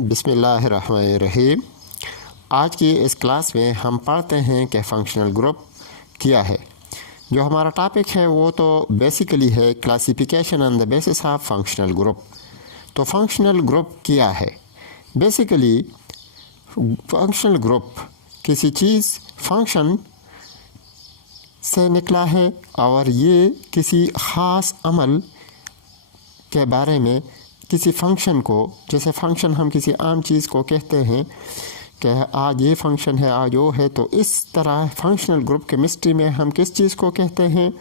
बिस्मिल्लाहिर्रहमानिर्रहीम। आज की इस क्लास में हम पढ़ते हैं कि फ़ंक्शनल ग्रुप क्या है। जो हमारा टॉपिक है वो तो बेसिकली है classification on the basis of functional group. तो फंक्शनल ग्रुप क्या है? बेसिकली फंक्शनल ग्रुप किसी चीज़ फंक्शन से निकला है और ये किसी ख़ास अमल के बारे में किसी फंक्शन को, जैसे फंक्शन हम किसी आम चीज़ को कहते हैं कि आज ये फंक्शन है, आज वो है, तो इस तरह फंक्शनल ग्रुप केमिस्ट्री में हम किस चीज़ को कहते हैं?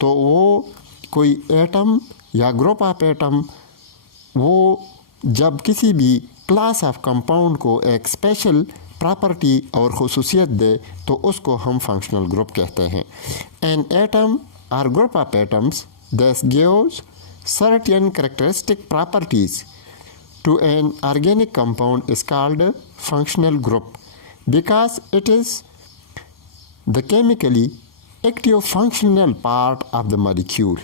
तो वो कोई एटम या ग्रुप ऑफ एटम वो जब किसी भी क्लास ऑफ कंपाउंड को एक स्पेशल प्रॉपर्टी और खुसूसियत दे तो उसको हम फंक्शनल ग्रुप कहते हैं। एन एटम और group of atoms that gives certain characteristic properties to an organic compound is called a functional group because it is the chemically active functional part of the molecule।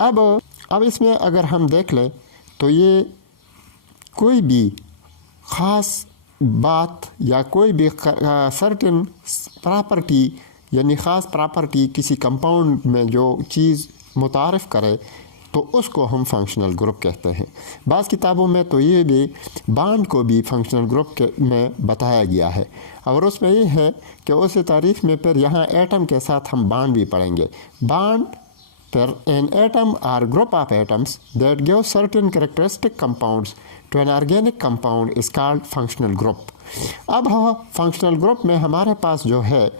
अब इसमें अगर हम देख लें तो ये कोई भी ख़ास बात या कोई भी सर्टेन प्रॉपर्टी यानी ख़ास प्रॉपर्टी किसी कंपाउंड में जो चीज़ मुतारिफ़ करे तो उसको हम फंक्शनल ग्रुप कहते हैं। बाज़ किताबों में तो ये भी बांड को भी फंक्शनल ग्रुप के में बताया गया है और उसमें ये है कि उस तारीफ़ में फिर यहाँ एटम के साथ हम बांड भी पढ़ेंगे। बांड पर an atom are group of atoms that give certain characteristic compounds to an organic compound is called functional group. अब फंक्शनल ग्रुप में हमारे पास जो है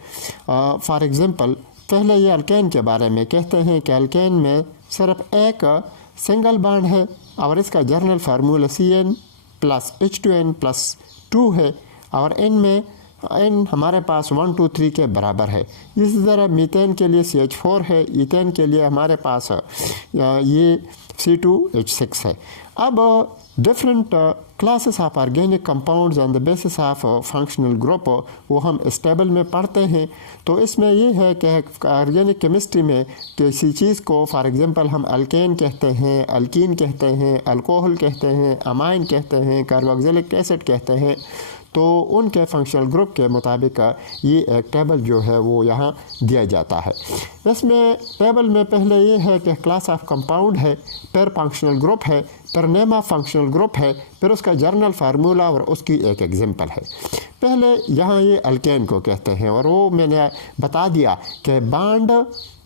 फॉर एग्ज़ाम्पल पहले ये अल्केन के बारे में कहते हैं कि अल्केन में सिर्फ एक सिंगल बॉन्ड है और इसका जनरल फार्मूला CN+H2N+2 है और N में N हमारे पास 1 2 3 के बराबर है। इसी तरह मीथेन के लिए CH4 है, ईथेन के लिए हमारे पास ये C2H6 है। अब different classes of organic compounds on the basis of functional group वो हम इस टेबल में पढ़ते हैं। तो इसमें ये है कि ऑर्गेनिक केमिस्ट्री में किसी चीज़ को फॉर एग्जांपल हम अल्केन कहते हैं, अल्कीन कहते हैं, अल्कोहल कहते हैं, अमाइन कहते हैं, कार्बोक्सिलिक एसिड कहते हैं, तो उनके फंक्शनल ग्रुप के मुताबिक ये एक टेबल जो है वो यहाँ दिया जाता है। इसमें टेबल में पहले ये है कि क्लास ऑफ कंपाउंड है, फिर फंक्शनल ग्रुप है, फिर नेम ऑफ फंक्शनल ग्रुप है, फिर उसका जर्नल फार्मूला और उसकी एक एग्जांपल है। पहले यहाँ ये अल्केन को कहते हैं और वो मैंने बता दिया कि बांड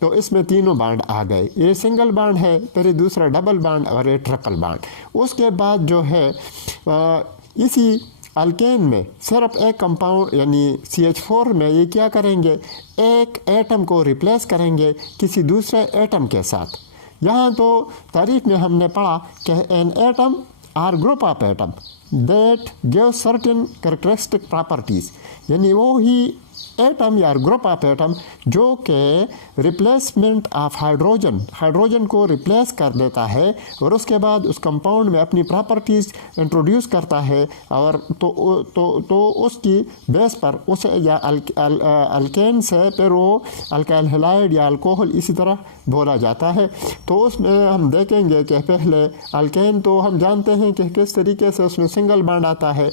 तो इसमें तीनों बांड आ गए। ये सिंगल बांड है, फिर दूसरा डबल बांड और ये ट्रिपल बांड। उसके बाद जो है इसी अल्केन में सिर्फ एक कंपाउंड यानी CH4 में ये क्या करेंगे, एक एटम को रिप्लेस करेंगे किसी दूसरे एटम के साथ। यहाँ तो तारीफ में हमने पढ़ा कि an atom are group of atom that give certain characteristic properties, यानी वो ही एटम या ग्रुप ऑफ एटम जो कि रिप्लेसमेंट ऑफ हाइड्रोजन को रिप्लेस कर देता है और उसके बाद उस कंपाउंड में अपनी प्रॉपर्टीज़ इंट्रोड्यूस करता है और तो उसकी बेस पर उसे या अल्केन से फिर वो अल्काइल हैलाइड या अल्कोहल इसी तरह बोला जाता है। तो उसमें हम देखेंगे कि पहले अल्केन तो हम जानते हैं कि किस तरीके से उसमें सिंगल बॉन्ड आता है।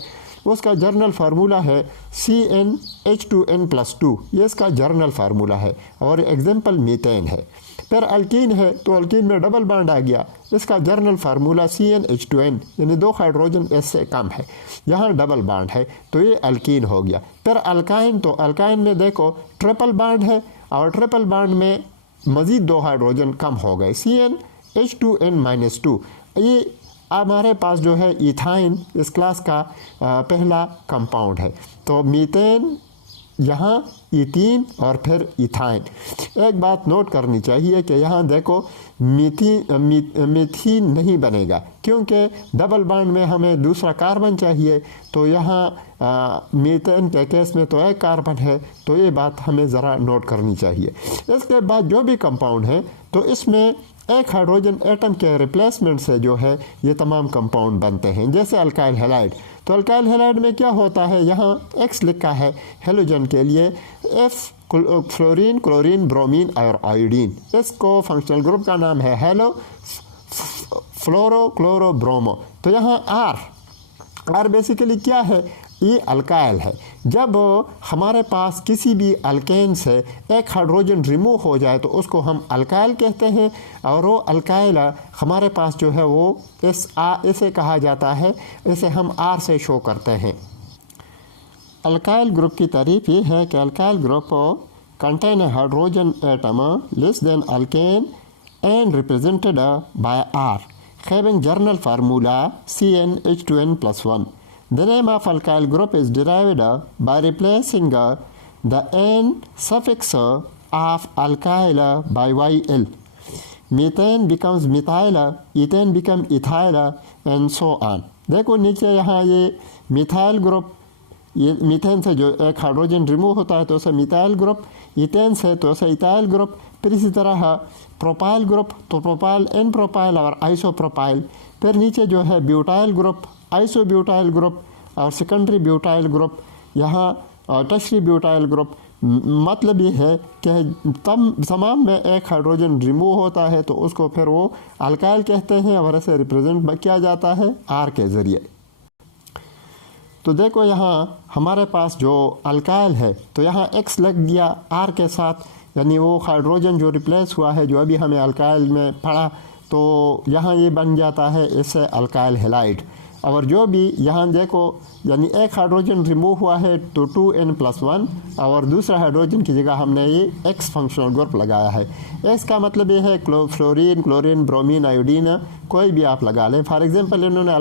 उसका जर्नल फार्मूला है CnH2n+2, ये इसका जर्नल फार्मूला है और एग्जांपल मीथेन है। फिर अल्कीन है तो अल्कीन में डबल बॉन्ड आ गया, इसका जर्नल फार्मूला CnH2n यानी 2 हाइड्रोजन इससे कम है, यहाँ डबल बॉन्ड है तो ये अल्कीन हो गया। फिर अल्काइन तो अल्काइन में देखो ट्रिपल बॉन्ड है और ट्रिपल बॉन्ड में मज़ीद 2 हाइड्रोजन कम हो गए, CnH2n-2। ये हमारे पास जो है इथाइन इस क्लास का पहला कंपाउंड है। तो मीथेन, यहाँ इथीन और फिर इथाइन। एक बात नोट करनी चाहिए कि यहाँ देखो मीथीन नहीं बनेगा क्योंकि डबल बॉन्ड में हमें दूसरा कार्बन चाहिए, तो यहाँ मीथेन के केस में तो एक कार्बन है, तो ये बात हमें ज़रा नोट करनी चाहिए। इसके बाद जो भी कंपाउंड है तो इसमें एक हाइड्रोजन एटम के रिप्लेसमेंट से जो है ये तमाम कंपाउंड बनते हैं। जैसे अल्काइल हैलाइड, तो अल्काइल हैलाइड में क्या होता है, यहाँ X लिखा है हेलोजन के लिए, F फ्लोरीन, क्लोरीन, ब्रोमीन और आयोडीन। इसको फंक्शनल ग्रुप का नाम है हेलो फ्लोरो क्लोरो ब्रोमो। तो यहाँ R और बेसिकली क्या है, ये अल्काइल है। जब हमारे पास किसी भी अल्केन से एक हाइड्रोजन रिमूव हो जाए तो उसको हम अल्काइल कहते हैं, और वो अल्काइल हमारे पास जो है वो इसे कहा जाता है, इसे हम आर से शो करते हैं। अल्काइल ग्रुप की तारीफ ये है कि alkyl group contain a hydrogen atom less than alkane and represented by R, having general formula CnH2n+1. The name of alkyl group is derived by replacing the N suffix of alkyl by YL. Methane becomes methyl, ethane becomes ethyl and so on. देखो नीचे यहाँ ये methyl group, ये methane से जो एक hydrogen remove होता है तो उसे मिथाइल ग्रुप, इथेन से तो उसे इथाइल ग्रुप, फिर इसी तरह प्रोपाइल ग्रुप तो प्रोपाइल, एन प्रोपाइल और आइसोप्रोपाइल, फिर नीचे जो है ब्यूटाइल ग्रुप, आइसोब्यूटाइल ग्रुप और सेकेंडरी ब्यूटाइल ग्रुप, यहाँ टर्शरी ब्यूटाइल ग्रुप। मतलब ये है कि तमाम में एक हाइड्रोजन रिमूव होता है तो उसको फिर वो अल्काइल कहते हैं और ऐसे रिप्रेजेंट किया जाता है आर के ज़रिए। तो देखो यहाँ हमारे पास जो अल्काइल है तो यहाँ एक्स लग गया आर के साथ, यानी वो हाइड्रोजन जो रिप्लेस हुआ है जो अभी हमें अल्काइल में पढ़ा, तो यहाँ ये बन जाता है इससे अल्काइल हैलाइड। और जो भी यहाँ देखो यानी एक हाइड्रोजन रिमूव हुआ है तो 2n+1 और दूसरा हाइड्रोजन की जगह हमने ये एक्स फंक्शनल ग्रुप लगाया है। एक्स का मतलब ये है फ्लोरीन, क्लोरीन, ब्रोमीन, आयोडीन, कोई भी आप लगा लें। फॉर एग्जांपल इन्होंने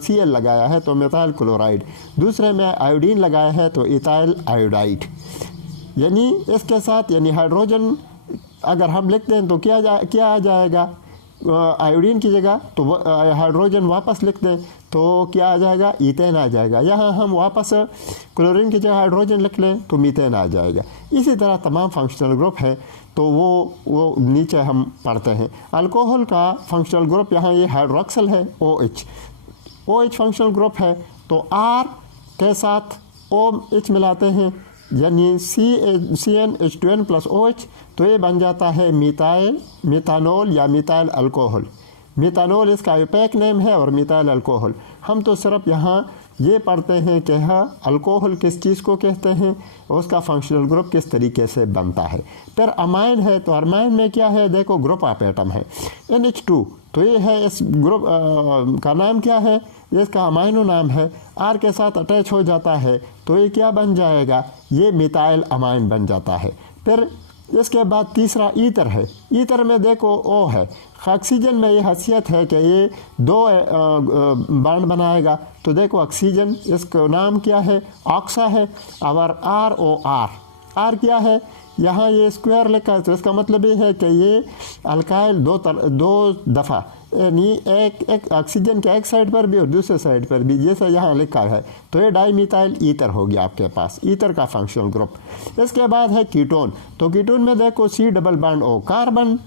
Cl लगाया है तो मेथाइल क्लोराइड, दूसरे में आयोडीन लगाया है तो इथाइल आयोडाइड। यानी इसके साथ यानी हाइड्रोजन अगर हम लिखते हैं तो क्या आ जाएगा, आयोडीन की जगह तो हाइड्रोजन वापस लिख दें तो क्या आ जाएगा, ईथेन आ जाएगा। यहाँ हम वापस क्लोरीन की जगह हाइड्रोजन लिख लें तो मीथेन आ जाएगा। इसी तरह तमाम फंक्शनल ग्रुप है तो वो नीचे हम पढ़ते हैं। अल्कोहल का फंक्शनल ग्रुप यहाँ ये हाइड्रोक्सल है, OH फंक्शनल ग्रुप है तो R के साथ OH मिलाते हैं यानी CnH2n+OH तो ये बन जाता है मिथानोल या मिथाइल अल्कोहल। मिथानोल इसका यूपैक नेम है और मिथाइल अल्कोहल। हम तो सिर्फ यहाँ ये पढ़ते हैं कि हाँ अल्कोहल किस चीज़ को कहते हैं, उसका फंक्शनल ग्रुप किस तरीके से बनता है। फिर अमाइन है तो अमाइन में क्या है, देखो ग्रुप ऑफ एटम है NH2 तो ये है, इस ग्रुप का नाम क्या है, इसका अमाइनो नाम है, आर के साथ अटैच हो जाता है तो ये क्या बन जाएगा, ये मिथाइल अमाइन बन जाता है। फिर इसके बाद तीसरा ईथर है। ईथर में देखो O है, ऑक्सीजन में ये हैसियत है कि ये 2 बॉन्ड बनाएगा तो देखो ऑक्सीजन, इसका नाम क्या है, ऑक्सा है और ROR। आर क्या है, यहाँ ये स्क्वायर लिखा है तो इसका मतलब ये है कि ये अल्काइल दो दफ़ा यानी एक ऑक्सीजन के एक साइड पर भी और दूसरे साइड पर भी जैसा यहाँ लिखा है तो ये डाईमिथाइल ईथर हो गया आपके पास, ईथर का फंक्शनल ग्रुप। इसके बाद है कीटोन, तो कीटोन में देखो C double bond O, carbon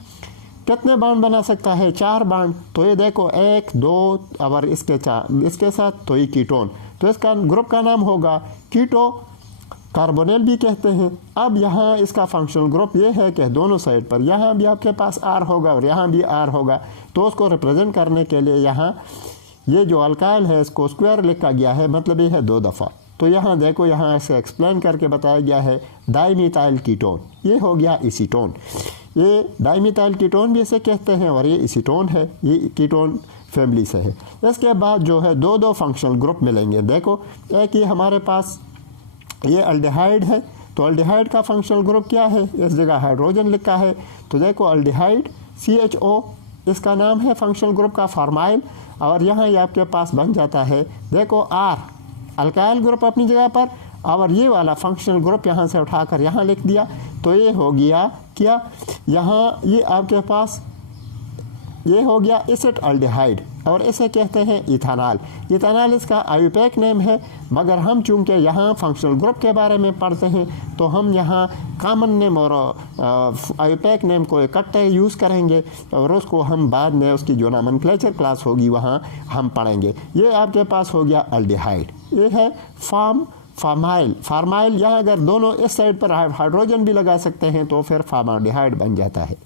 कितने बॉन्ड बना सकता है, 4 बॉन्ड, तो ये देखो 1 2 और इसके साथ तो ये कीटोन, तो इसका ग्रुप का नाम होगा कीटो कार्बोनिल भी कहते हैं। अब यहाँ इसका फंक्शनल ग्रुप ये है कि दोनों साइड पर यहाँ भी आपके पास R होगा और यहाँ भी R होगा, तो उसको रिप्रेजेंट करने के लिए यहाँ ये जो अल्काइल है इसको स्क्वायर लिखा गया है, मतलब ये है 2 दफ़ा। तो यहाँ देखो यहाँ ऐसे एक्सप्लेन करके बताया गया है डाईमिथाइल कीटोन, ये हो गया एसीटोन। ये डाईमिथाइल कीटोन भी इसे कहते हैं और ये एसीटोन है, ये कीटोन फैमिली से है। इसके बाद जो है 2 फंक्शनल ग्रुप मिलेंगे। देखो एक ये हमारे पास ये अल्डिहाइड है, तो अल्डिहाइड का फंक्शनल ग्रुप क्या है, इस जगह हाइड्रोजन लिखा है तो देखो अल्डिहाइड CHO इसका नाम है फंक्शनल ग्रुप का फॉर्माइल, और यहाँ ये आपके पास बन जाता है देखो R अल्काइल ग्रुप अपनी जगह पर, और ये वाला फंक्शनल ग्रुप यहाँ से उठाकर यहाँ लिख दिया तो ये हो गया क्या, यहाँ ये आपके पास ये हो गया एसिड अल्डिहाइड और इसे कहते हैं इथानॉल। इथानॉल इसका आयुपैक नेम है, मगर हम चूंकि यहाँ फंक्शनल ग्रुप के बारे में पढ़ते हैं तो हम यहाँ कॉमन नेम और आयुपैक नेम को इकट्ठे यूज़ करेंगे और उसको हम बाद में उसकी जो नोमेनक्लेचर क्लास होगी वहाँ हम पढ़ेंगे। ये आपके पास हो गया अल्डिहाइड, ये है फार्माइल। यहाँ अगर दोनों इस साइड पर हाइड्रोजन भी लगा सकते हैं तो फिर फॉर्माल्डिहाइड बन जाता है।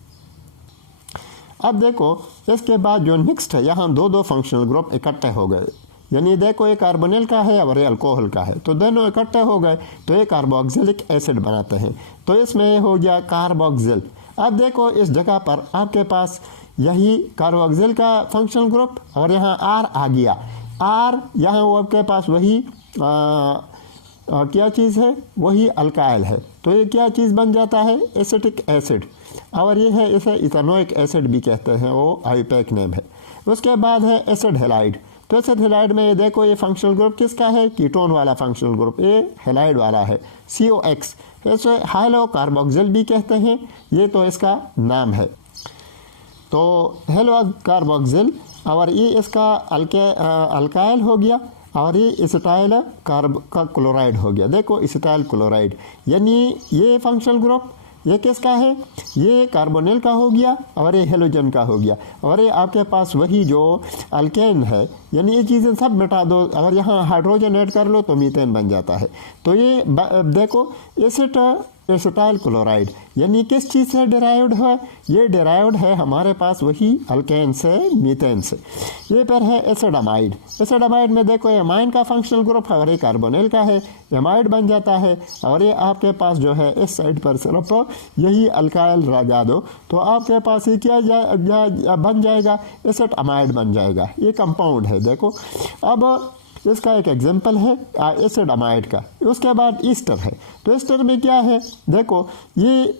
अब देखो इसके बाद जो नेक्स्ट है, यहाँ 2 फंक्शनल ग्रुप इकट्ठे हो गए। यानी देखो ये कार्बोनिल का है और ये अल्कोहल का है, तो दोनों इकट्ठे हो गए तो ये कार्बोक्सिलिक एसिड बनाते हैं। तो इसमें हो गया कार्बोक्सिल। अब देखो इस जगह पर आपके पास यही कार्बोक्सिल का फंक्शनल ग्रुप और यहाँ आर आ गया। आर यहाँ वो आपके पास वही क्या चीज़ है, वही अल्काइल है। तो ये क्या चीज़ बन जाता है, एसिटिक एसिड। और ये है, इसे इथेनोइक एसिड भी कहते हैं, वो आईयूपैक नेम है। उसके बाद है एसिड हेलाइड। तो एसिड हेलाइड में ये देखो ये फंक्शनल ग्रुप किसका है, कीटोन वाला फंक्शनल ग्रुप, ये हेलाइड वाला है, COX। इसे हाइलो कार्बोक्सिल भी कहते हैं, ये तो इसका नाम है। तो हेलो कार्बोक्सिल और ये इसका अल्काइल हो गया और ये एसिटाइल कार्ब का क्लोराइड हो गया। देखो एसिटाइल क्लोराइड, यानी ये फंक्शनल ग्रुप ये किसका है, ये कार्बोनिल का हो गया और ये हेलोजन का हो गया। और ये आपके पास वही जो अल्केन है, यानी ये चीज़ें सब मिटा दो, अगर यहाँ हाइड्रोजन ऐड कर लो तो मीथेन बन जाता है। तो ये देखो एसिटाइल क्लोराइड यानी किस चीज़ से डिराइव्ड है, ये डिराइव्ड है हमारे पास वही अल्केन से, मीथेन से। ये पर है एसिडामाइड। एसिडामाइड में देखो एमाइन का फंक्शनल ग्रुप है और ये कार्बोनिल का है, एमाइड बन जाता है। और ये आपके पास जो है इस साइड पर सिर्फ यही अल्काइल लगा दो तो आपके पास ये क्या बन जाएगा, एसिटामाइड बन जाएगा। ये कंपाउंड है। देखो अब इसका एक एग्जाम्पल है एसिडामाइड का। उसके बाद ईस्टर है। तो ईस्टर में क्या है, देखो ये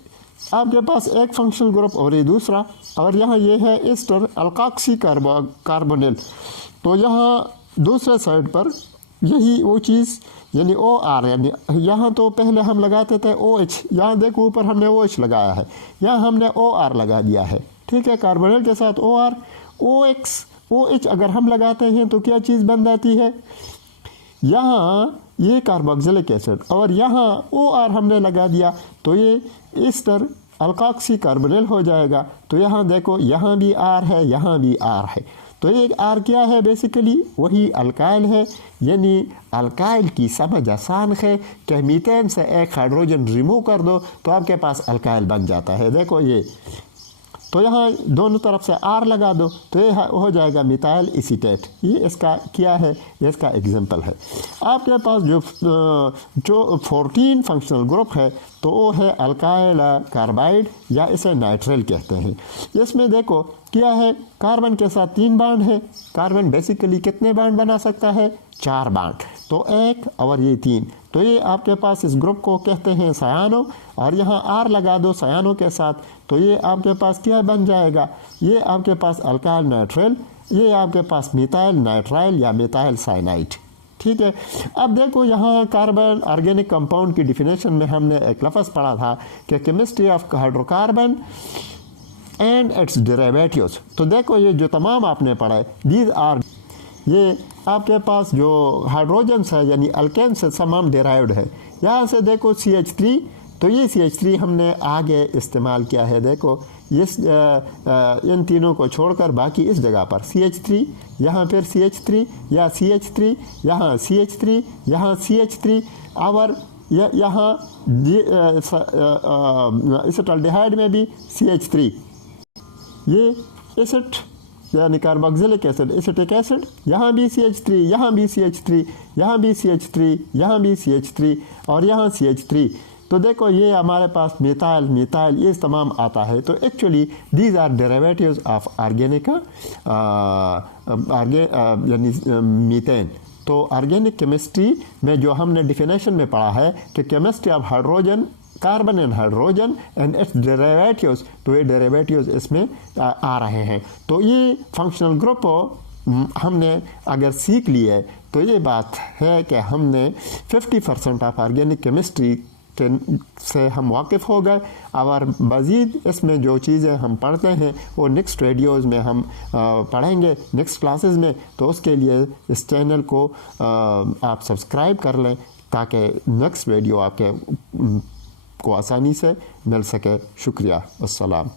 आपके पास एक फंक्शनल ग्रुप और ये दूसरा, और यहाँ ये है ईस्टर अल्काक्सी कार्बोनिल। तो यहाँ दूसरे साइड पर यही वो चीज़ यानी OR, यानी यहाँ तो पहले हम लगाते थे OH, यहाँ देखो ऊपर हमने OH लगाया है, यहाँ हमने OR लगा दिया है। ठीक है, कार्बोनिल के साथ OR, OH अगर हम लगाते हैं तो क्या चीज़ बन जाती है, यहाँ ये कार्बोक्सिलिक एसिड और यहाँ OR हमने लगा दिया तो ये ईस्टर अल्काक्सी कार्बोनिल हो जाएगा। तो यहाँ देखो यहाँ भी R है, यहाँ भी R है। तो ये R क्या है, बेसिकली वही अल्काइल है। यानी अल्काइल की समझ आसान है कि मीथेन से एक हाइड्रोजन रिमूव कर दो तो आपके पास अल्काइल बन जाता है। देखो ये, तो यहाँ दोनों तरफ से R लगा दो तो ये हो जाएगा मिथाइल एसीटेट। ये इसका क्या है, ये इसका एग्जाम्पल है। आपके पास जो 14 फंक्शनल ग्रुप है तो वो है अल्काइल कार्बाइड या इसे नाइट्राइल कहते हैं। इसमें देखो क्या है, कार्बन के साथ 3 बांड है। कार्बन बेसिकली कितने बांड बना सकता है, 4 बांड। तो 1 और ये 3, तो ये आपके पास इस ग्रुप को कहते हैं सायानो। और यहाँ R लगा दो सायानो के साथ तो ये आपके पास क्या बन जाएगा, ये आपके पास अल्काइल नाइट्राइल, ये आपके पास मिथाइल नाइट्राइल या मिथाइल साइनाइड। ठीक है, अब देखो यहाँ कार्बन ऑर्गेनिक कंपाउंड की डिफिनेशन में हमने एक लफ्ज़ पढ़ा था कि chemistry of hydrocarbon and its derivatives. तो देखो ये जो तमाम आपने पढ़ा है, दीज आर, ये आपके पास जो हाइड्रोजन है यानी अल्केन से तमाम डेराइव्ड है। यहाँ से देखो CH3, तो ये CH3 हमने आगे इस्तेमाल किया है। देखो इन तीनों को छोड़कर बाकी इस जगह पर CH3, यहाँ फिर CH3 या CH3, यहाँ CH3, यहाँ CH3 और यहाँ एसिटाल्डिहाइड में भी CH3, ये एसिड यानी कार्बोक्सिलिक एसिड, एसिटिक एसिड, यहाँ भी CH3, यहाँ भी CH3, यहाँ भी CH3, यहाँ भी CH3 और यहाँ CH3। तो देखो ये हमारे पास मिथाइल ये तमाम आता है। तो actually these are derivatives of organic यानी मीथेन। तो ऑर्गेनिक केमिस्ट्री में जो हमने डिफिनेशन में पढ़ा है कि chemistry of hydrogen, carbon and hydrogen and its derivatives, तो ये डेरिवेटिव्स इसमें आ रहे हैं। तो ये फंक्शनल ग्रुप हमने अगर सीख लिए तो ये बात है कि हमने 50% ऑफ ऑर्गेनिक केमिस्ट्री से हम वाकिफ़ हो गए। और मज़ीद इसमें जो चीज़ें हम पढ़ते हैं वो नेक्स्ट वीडियोज़ में हम पढ़ेंगे, नेक्स्ट क्लासेस में। तो उसके लिए इस चैनल को आप सब्सक्राइब कर लें ताकि नेक्स्ट वीडियो आपके को आसानी से मिल सके। शुक्रिया, अस्सलाम।